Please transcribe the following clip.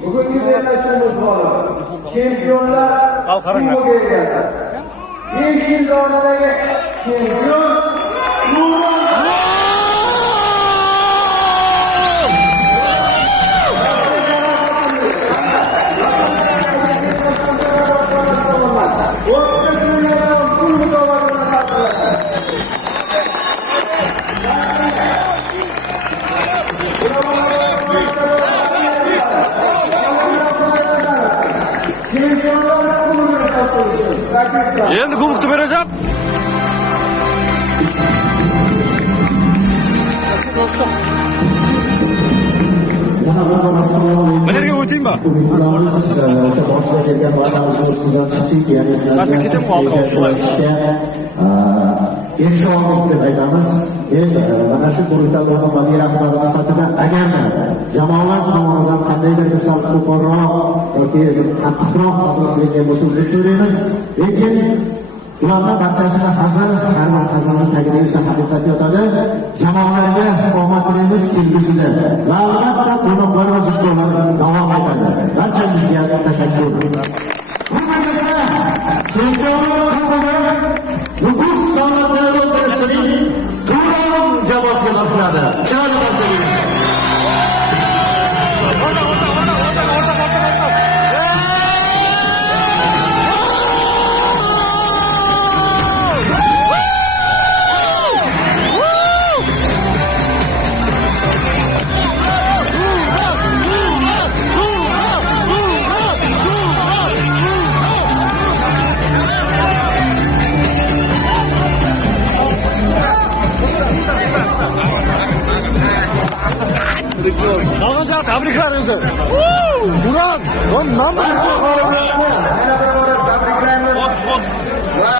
Bugungi bellashuvimiz bor. Chempionlar Kubogi egasi. 5 yil davomidagi chempion Endi kubokni beracağım. Menerga o'taymi? Rasman ketyapmi oldiga? Inshaalloh deb aytamiz. Mana shu ko'rikdan Madiy rahbari sifatida agar jamoalar tomonidan qandaydir bir qo'polroq yoki qattiqroq holatlarga bo'ysunlik so'raymiz. Lekin ularning barchasini hazil, har bir hazilning tagida esa haqiqat yotadi. Jamoalarga omad tilaymiz kelgusida. Va albatta qo'noqlar va zukkolar davom etadi. Barchamizga tashakkur. Nukus davlatlar o'rtasining Turon jamoasiga boshlanadi. Chiroyli boshlanadi. Alınca tebrikler oldu. Ulan! Lan